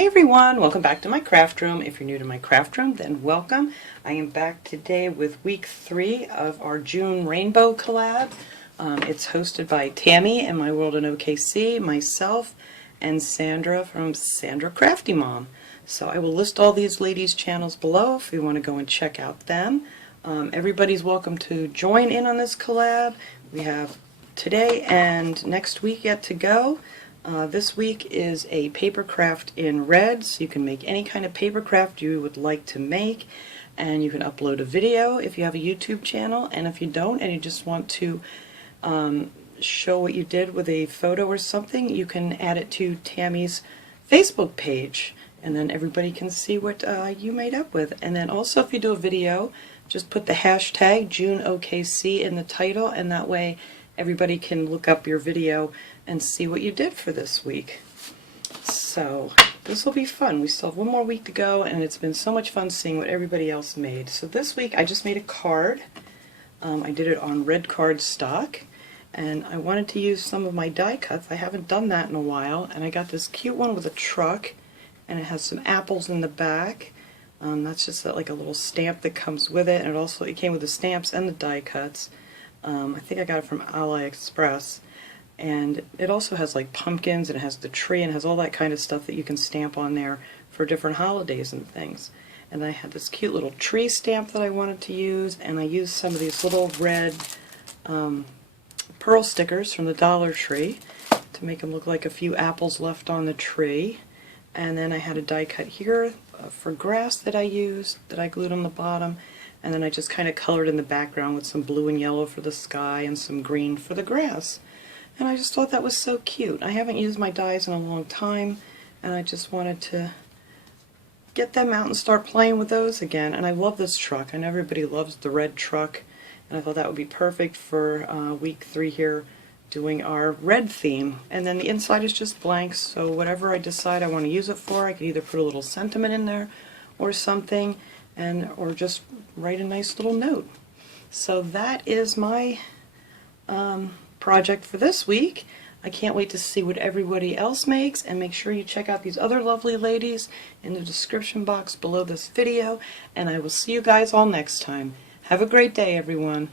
Hi everyone, welcome back to my craft room. If you're new to my craft room, then welcome. I am back today with week 3 of our June Rainbow Collab. It's hosted by Tammy and My World in OKC, myself, and Sandra from Sandra Crafty Mom. So I will list all these ladies' channels below if you want to go and check out them. Everybody's welcome to join in on this collab. We have today and next week yet to go. This week is a paper craft in red, so you can make any kind of paper craft you would like to make, and you can upload a video if you have a YouTube channel, and if you don't and you just want to show what you did with a photo or something, you can add it to Tammy's Facebook page, and then everybody can see what you made up with. And then also, if you do a video, just put the hashtag JuneOKC in the title, and that way everybody can look up your video and see what you did for this week. So this will be fun. We still have one more week to go, and it's been so much fun seeing what everybody else made. So this week I just made a card. I did it on red card stock, and I wanted to use some of my die cuts. I haven't done that in a while, and I got this cute one with a truck, and it has some apples in the back. That's just like a little stamp that comes with it, and it came with the stamps and the die cuts. I think I got it from AliExpress, and it also has like pumpkins, and it has the tree, and it has all that kind of stuff that you can stamp on there for different holidays and things. And I had this cute little tree stamp that I wanted to use, and I used some of these little red pearl stickers from the Dollar Tree to make them look like a few apples left on the tree. And then I had a die cut here for grass that I used, that I glued on the bottom. And then I just kind of colored in the background with some blue and yellow for the sky and some green for the grass. And I just thought that was so cute. I haven't used my dies in a long time, and I just wanted to get them out and start playing with those again. And I love this truck. I know everybody loves the red truck, and I thought that would be perfect for week 3 here, doing our red theme. And then the inside is just blank, so whatever I decide I want to use it for, I could either put a little sentiment in there or something, or just write a nice little note. So that is my project for this week. I can't wait to see what everybody else makes, and make sure you check out these other lovely ladies in the description box below this video, and I will see you guys all next time. Have a great day, everyone.